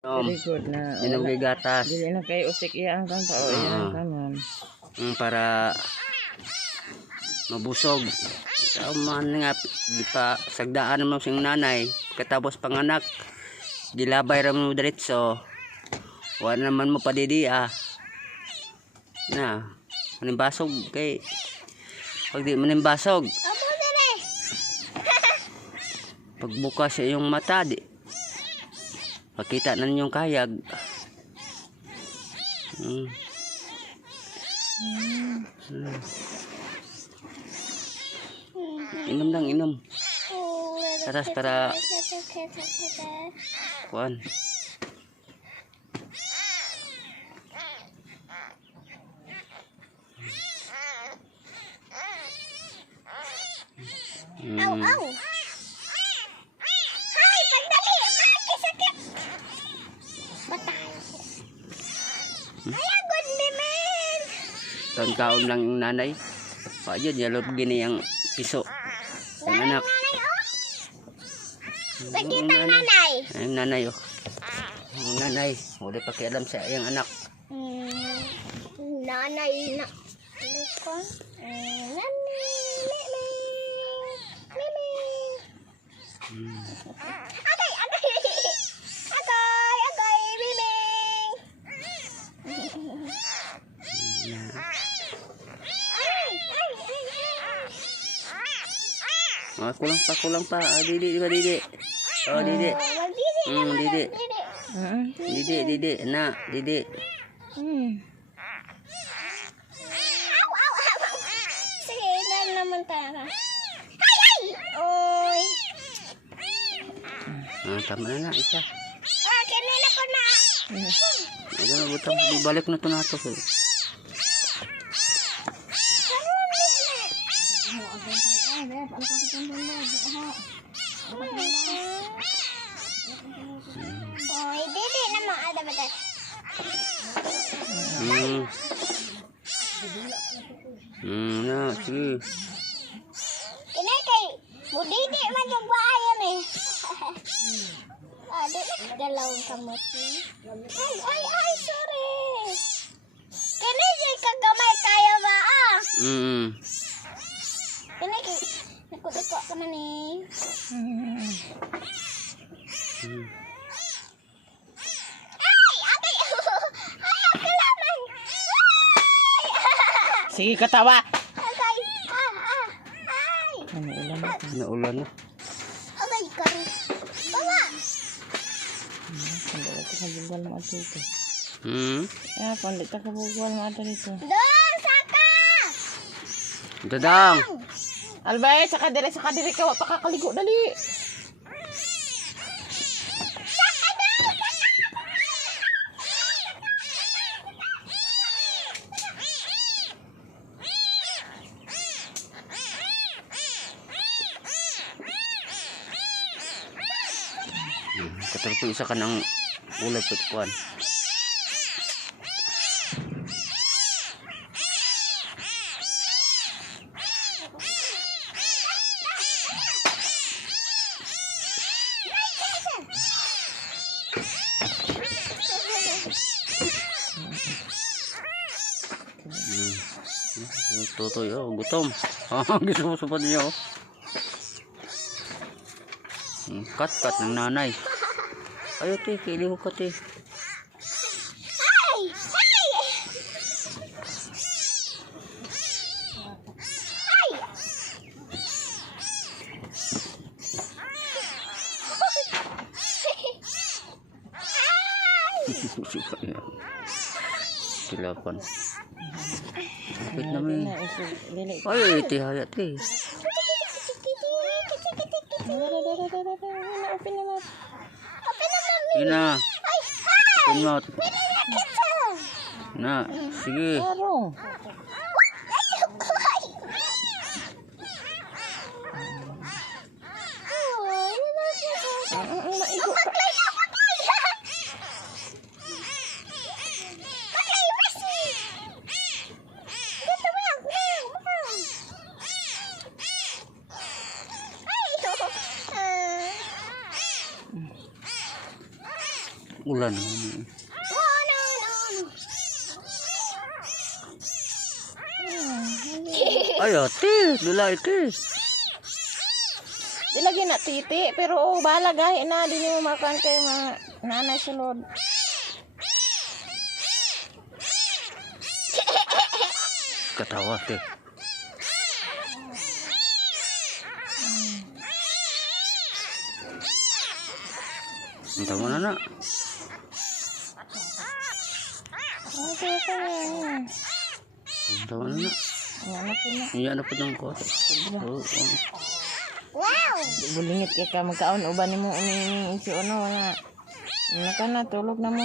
Very good na. Dinugay gatas. Dili na kay usik iya ang kan pa o iya ang kanon. Para mabusog. Ikaw man nga gipa sagdaan mo sing nanay katapos panganak. Gilabay ra mo diretso. Wa naman mo padidi na manimbasog kay pag di manimbasog. Pagbukas sa iyong mata di makita na ninyong kayag. Inom lang, inom. Taras para kuan. Au, au. Hai, pagdali. Maki sakit. Batay. Ay, good naman. Taon-taon lang yung nanay. Paano yalop gini ang piso. Ang anak. Nakita ang nanay. Ang nanay Ang nanay. Wala pakialam sa iyang anak. Nanay na. Ano ko? Nanay. Agay, agay. Agay, agay, bibing. Kulang pa. Didi, di ba didi? Oh, didi. Didi. Didi. Nak, didi. Au, au, au. Sige, naman tayo. Ay! Oy! Tama na isa. Kanina ko na. Ano na butang, balik na to nato. Oy, dili na mo ada ba? Na, sige. Kinay kay mudidi man yung bayan eh. Di galawang kamot. Ay, sorry. Kinay jay kagamay kaya ba Kinay kay nakuliko ka man eh. Sige katawa. Agay. Ano ulan na? Naulan na. Agay karo. Bawa. Pandit ka bugal mo ato ito. Pandit ka bugal mo ato dito. Doon, saka. Dadang. Albay, saka dire ka wa pa kakaligo dali. Katarpo isa ka ng ulat at kuan. Tutoy gutom. Gisupad niya kat ng nanay. Ayo te, kiliho ka te. Ay! Silapan. Kapit namin. Ay, te, hayat te. Open naman. Sige na. Open mouth. Kita. Na, sige. Tarong. Ulan. Oh, no, no, no. Ay, ate. Dula ate. Di lagi na titi, pero oh, bahala gahi na, di nyo makan kayo mga nanay sulod. Katawa ate. Entah mana nak. Okay, okay. Entah mana nak. Ano po na? Iya na po ng ko. Oo. Wow. Bulingit kay ka magkaon uban nimo uni si ono wala. Wala ka na tulog na mo.